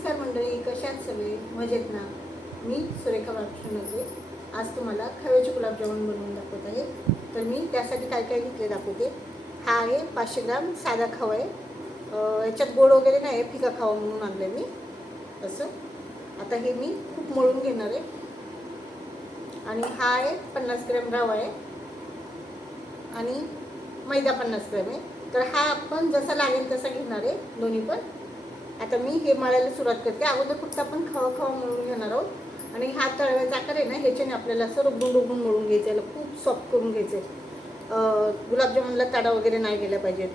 नमस्कार मंडळी कशात सगळे? मजेत ना? मी सुरेखा बालकृष्ण आज तुम्हाला खव्याचे गुलाबजामुन बनवून दाखवत आहे. तर मी त्यासाठी काय काय घेतले दाखवते. हा आहे पाचशे ग्राम साधा खवा आहे. याच्यात गोड वगैरे नाही आहे फिका खावा म्हणून आणलं मी. असं. आता हे मी खूप मळून घेणार आहे. आणि हा आहे पन्नास ग्रॅम रवा आहे. आणि मैदा पन्नास ग्रॅम आहे. तर हा आपण जसा लागेल तसा घेणार आहे दोन्ही पण. आता मी हे मळायला सुरुवात करते. अगोदर फक्त आपण खवा खवा मळून घेणार आहोत. आणि हा तळव्याचा आकार आहे ना ह्याच्याने आपल्याला असं रुबून रुबून मळून घ्यायचं याला खूप सॉफ्ट करून घ्यायचं. आहे गुलाबजामुनला तडा वगैरे नाही गेल्या पाहिजेत.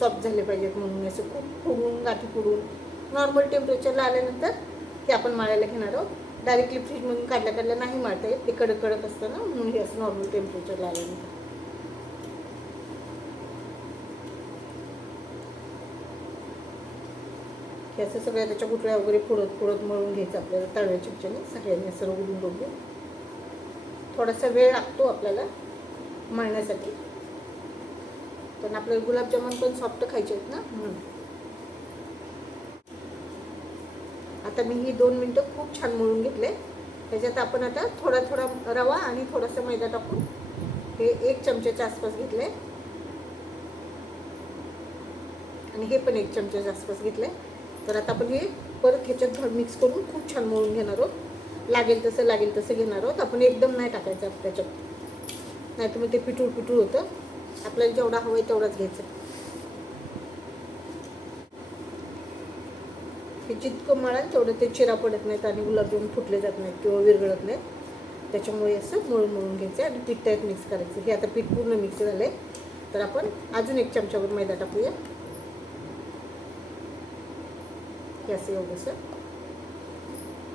सॉफ्ट झाले पाहिजेत म्हणून असं खूप फुगून गाठी फुडून नॉर्मल टेम्परेचरला आल्यानंतर ते आपण मळायला घेणार आहोत. डायरेक्टली फ्रीजमधून काढल्या काढल्या नाही मारता येत. ते कडक कडक असतं ना म्हणून हे असं नॉर्मल टेम्परेचरला आल्यानंतर. हे असं सगळ्या त्याच्या गुठळ्या वगैरे फोडत फोडत मळून घ्यायचं आपल्याला तळव्याच्या चिपच्याने सगळ्यांनी असं उडून बघून थोडासा वेळ लागतो आपल्याला मळण्यासाठी. पण आपल्याला गुलाबजामुन पण सॉफ्ट खायचे आहेत ना? म्हणून आता मी ही दोन मिनटं खूप छान मळून घेतले. त्याच्यात आपण आता थोडा थोडा रवा आणि थोडासा मैदा टाकून हे एक चमच्याच्या आसपास घेतले. आणि हे पण एक चमच्याच्या आसपास घेतले. तर आता आपण हे परत ह्याच्यात मिक्स करून खूप छान मळून घेणार आहोत. लागेल तसं लागेल तसं घेणार आहोत. आपण एकदम नाही टाकायचं त्याच्यात नाही तर मग ते पिठूळ पिठूळ होतं. आपल्याला जेवढा हवं आहे तेवढाच घ्यायचं. हे जितकं मळाल तेवढं ते चिरा पडत नाहीत आणि गुलाबजाम फुटले जात नाहीत किंवा विरघळत नाहीत. त्याच्यामुळे असं मळून मळून घ्यायचं आणि पीठ त्यात मिक्स करायचं. हे आता पीठ पूर्ण मिक्स झालं आहे तर आपण अजून एक चमच्यावर मैदा टाकूया. हे असं एवढंसं.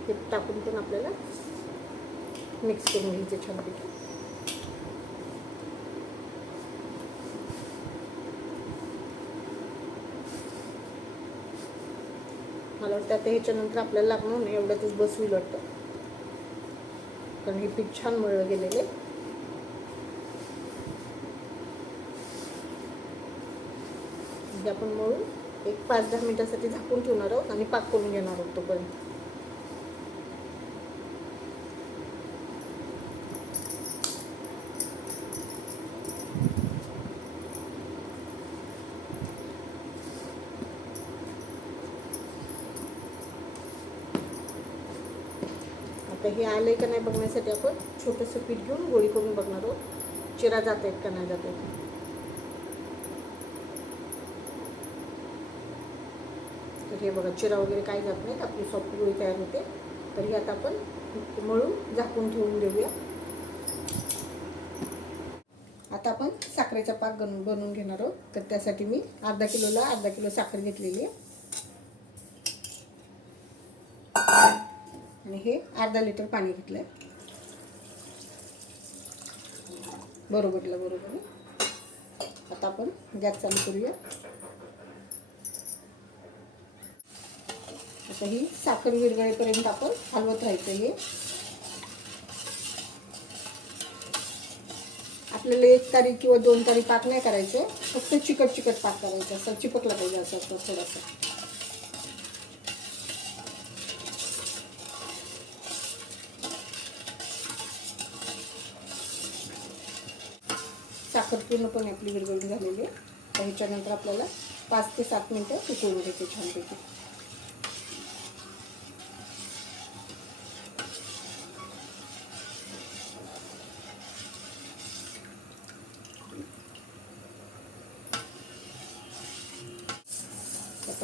हे टाकून पण आपल्याला मिक्स करून घ्यायचं छानपैकी. मला वाटतं आता ह्याच्यानंतर आपल्याला लागणार एवढ्यातच बस होईल वाटतं. कारण हे पीठ छान मळलं गेलेले आपण मळून एक पाच दहा मिनटासाठी झाकून ठेवणार आहोत आणि पाक करून घेणार आहोत तोपर्यंत. आता हे आलंय का नाही बघण्यासाठी आपण छोटंसं पीठ घेऊन गोळी करून बघणार आहोत. चिरा जात आहेत का नाही जात आहेत तर हे बघा चिरा वगैरे काही जात नाहीत. आपली सॉफ्ट गोळी तयार होते. तर ही आता आपण मळून झाकून ठेवून देऊया. आता आपण साखरेचा पाक बनवून बनवून घेणार आहोत. तर त्यासाठी मी अर्धा किलोला अर्धा किलो साखर घेतलेली आहे. आणि हे अर्धा लिटर पाणी घेतलं आहे बरोबरला बरोबर. आता आपण गॅस चालू करूया. आता ही साखर विरगळेपर्यंत आपण हलवत राहायचं हे. आपल्याला एक तारीख किंवा दोन तारीख पाक नाही करायचे फक्त चिकट चिकट पाक करायचं. असं चिपकला पाहिजे असं असं थोडंसं. साखर पूर्णपणे आपली विरघळून झालेली आहे. ह्याच्यानंतर आपल्याला पाच ते सात मिनटं उकळून घ्यायचे छानपैकी.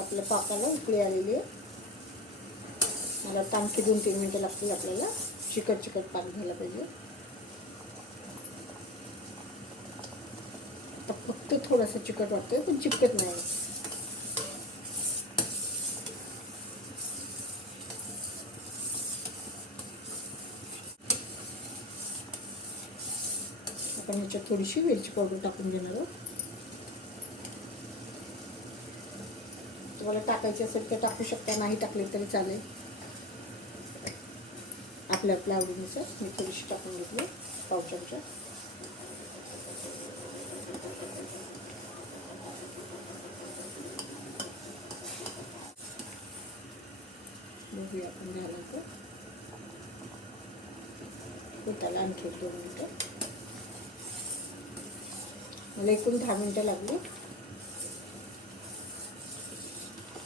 आपलं आपल्या पाकाला उकळी आलेली आहे. मला वाटतं आणखी दोन तीन मिनटं लागतील आपल्याला. चिकट चिकट पाक घ्यायला पाहिजे. आता फक्त थोडंसं चिकट वाटतंय पण चिकट नाही. आपण ह्याच्यात थोडीशी वेलची पावडर टाकून घेणार आहोत. तुम्हाला टाकायची असेल तर टाकू शकता नाही टाकले तरी चालेल आपल्या आपल्या आवडीनुसार मी थोडीशी टाकून घेतली पाव चमचा बघूया आपण झालं तर होताला आणखी एक दोन मिनटं मला एकूण दहा मिनटं लागली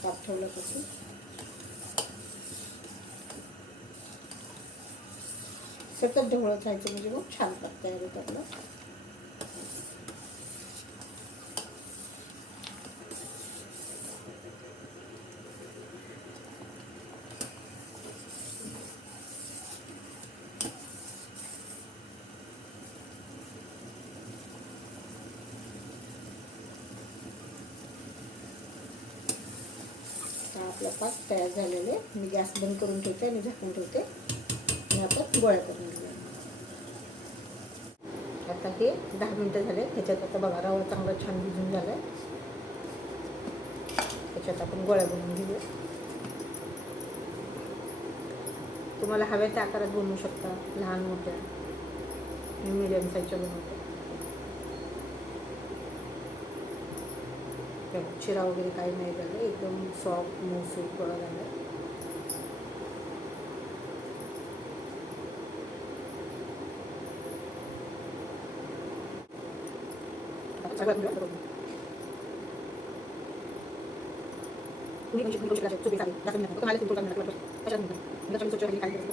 ताप ठेवल्यापासून सतत ढवळत राहायचं म्हणजे मग छान पाक तयार होतं आपलं आता आपला पाक तयार झालेला आहे. मी गॅस बंद करून ठेवते आणि झाकून ठेवते. आणि आपण गोळ्या करून घेऊया. आता हे दहा मिनटं झाले. ह्याच्यात आता बघा रवा चांगला छान भिजून झाला आहे त्याच्यात आपण गोळ्या बनवून घेऊया. तुम्हाला हव्या त्या आकारात बनवू शकता. लहान मोठ्या मी मिडियम साईजच्या बनवते त्यात चिरा वगैरे काही नाही झालं एकदम सॉफ्ट मऊसूर गोळा झाला तुम्ही पण शिकू शकता चुकी चालेल जास्त मिळतं तुम्हाला तुमचं काम करायला कशाला म्हणतात म्हणजे तुम्ही स्वच्छ खाली काय करायचं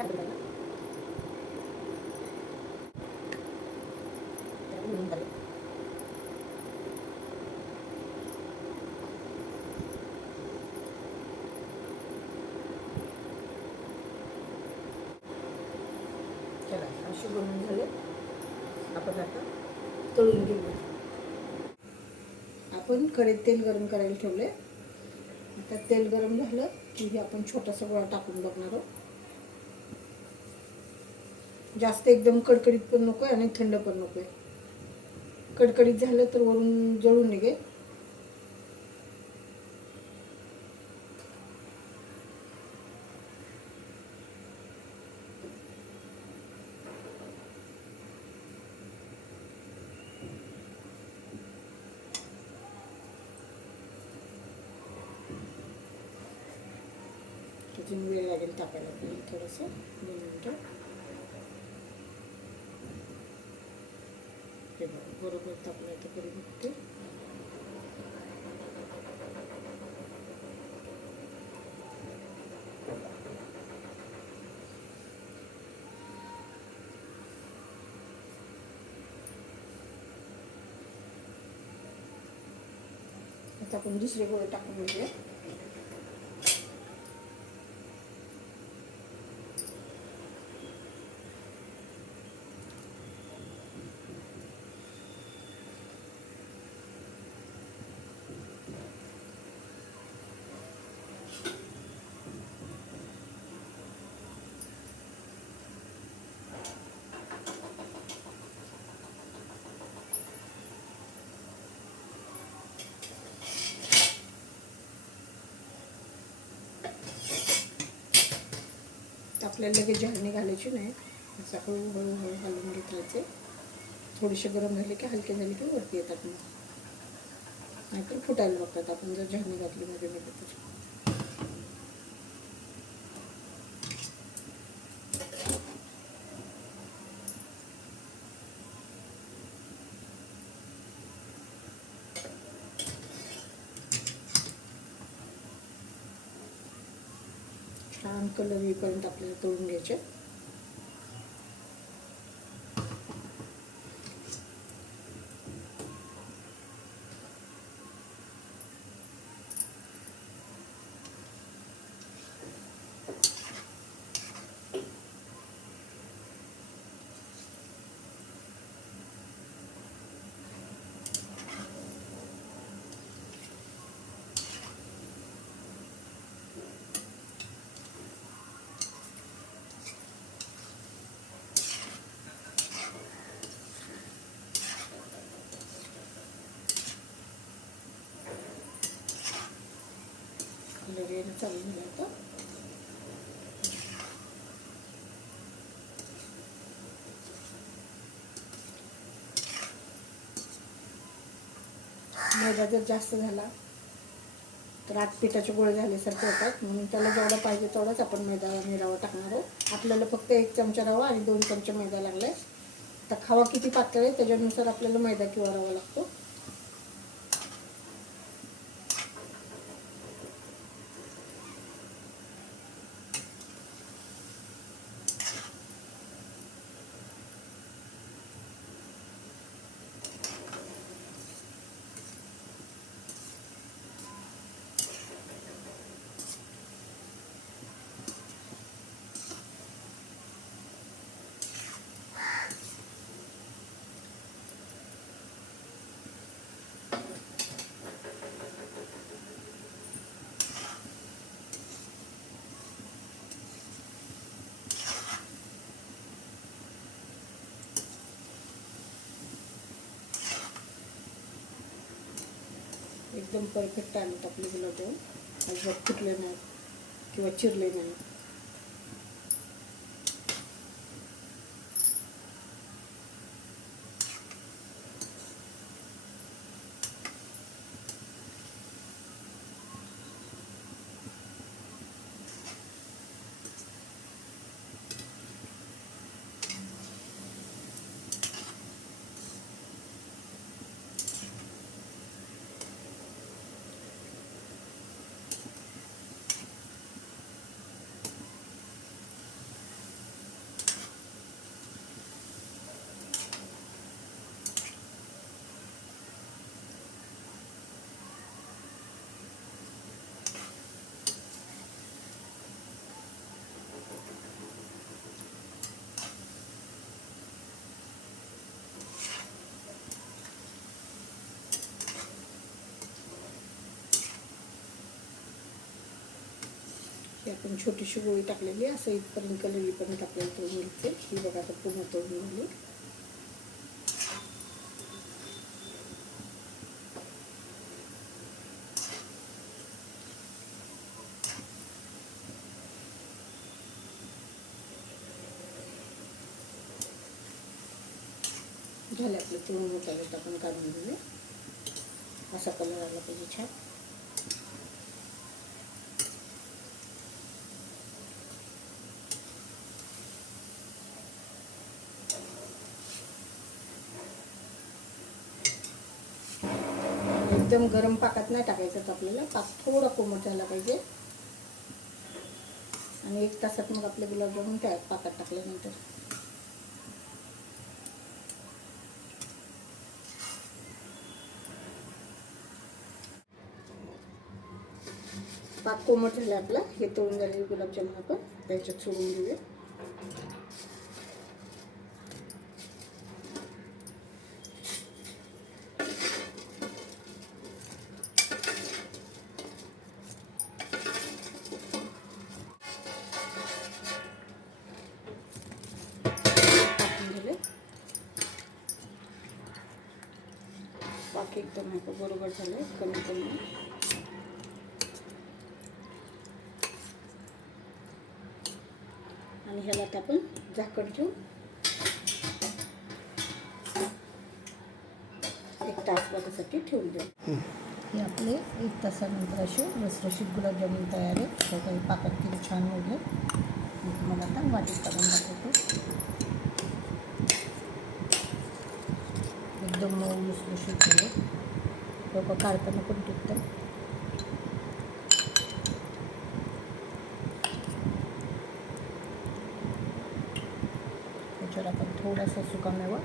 झाला अशी बनवून झाले. आपण आता तळून घेऊया. आपण कढईत तेल गरम करायला ठेवले आता तेल गरम झालं की हे आपण छोटासा गोळा टाकून बघणार आहोत. जास्त एकदम कडकडीत पण नको आहे आणि थंड पण नको आहे कडकडीत झालं तर वरून जळून निघेल. अजून वेळ लागेल तापायला. आपल्याला थोडंसं दोन मिनटं. हे बघा बरोबर तापलं तर कधी बघते आता आपण दुसरे गोळे टाकून घेऊया. आपल्याला लगेच झाडणी घालायची नाही. असं हळूहळू हळू घालून घेत थोडेसे गरम झाले की हलके झाले की वरती येतात मग. नाहीतर फुटायला बघतात आपण जर झाडणी घातली म्हणजे मध्ये मध्ये तर छान कलर येईपर्यंत आपल्याला तळून घ्यायचे. कलर येणं चालू मैदा जर जास्त झाला तर आत पिठाचे गोळे झाल्यासारखे होतात. म्हणून त्याला जेवढा पाहिजे तेवढाच आपण मैदा आणि रवा टाकणार आहोत. आपल्याला फक्त एक चमचा रवा आणि दोन चमचे मैदा लागला. आहे तर खावा किती पातळ आहे त्याच्यानुसार आपल्याला मैदा किंवा रवा लागतो. एकदम परफेक्ट आलेत आपले गुलाबजामुन अजिबात फुटले नाही किंवा चिरले नाही ही आपण छोटीशी गोळी टाकलेली आहे. असं इथपर्यंत कलरीपर्यंत आपल्याला तोडून घ्यायचे ही बघा आता पूर्ण तोडून झाली झाले आपले तोडून होत आपण काढून घेऊया. असा कलर आला पाहिजे छान. एकदम गरम पाकात नाही टाकायचं आपल्याला. पाक थोडा कोमट झाला पाहिजे. आणि एक तासात मग आपले गुलाबजामुन त्या पाकात टाकल्यानंतर. पाक कोमट झाला आपला. हे तळून झालेले गुलाबजामुन आपण त्याच्यात सोडून देऊया. बाकी एकदम आहे का बरोबर झालं कमी कमी. आणि ह्याला आता आपण झाकण ठेवून एक तास वाटासाठी ठेवून देऊ. हे आपले एक तासानंतर असे रसरशीत गुलाबजामुन तयार आहे तर काही पाकात किती छान उरले मी तुम्हाला आता वाटीत काढून दाखवतो. एकदम मऊ रसरशीत झाले लोक काढताना पण टिकतं त्याच्यावर आपण थोडासा सुका मेवा.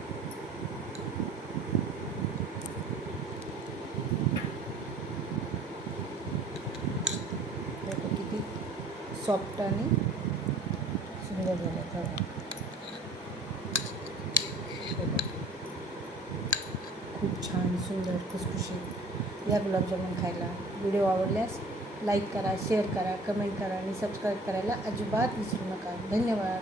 किती सॉफ्ट आणि सुंदर झालं बघा बघा. खूप छान सुंदर खुसखुशीत या गुलाबजामुन खायला. व्हिडिओ आवडल्यास लाईक करा शेअर करा कमेंट करा आणि सबस्क्राईब करायला अजिबात विसरू नका. धन्यवाद.